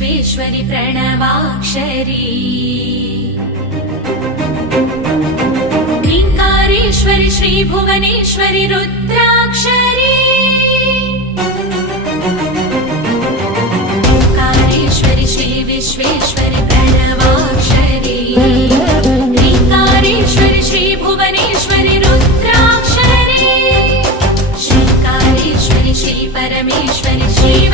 विश्वेश्वरि प्रणवाक्षरी ह्रीङ्कारेश्वरि श्रीभुवनेश्वरि रुद्राक्षरी ओंकारेश्वरि Shri विश्वेश्वरि प्रणवाक्षरी ह्रीङ्कारेश्वरि श्रीभुवनेश्वरि रुद्राक्षरी श्रीकारेश्वरि Shri परमेश्वरि Shri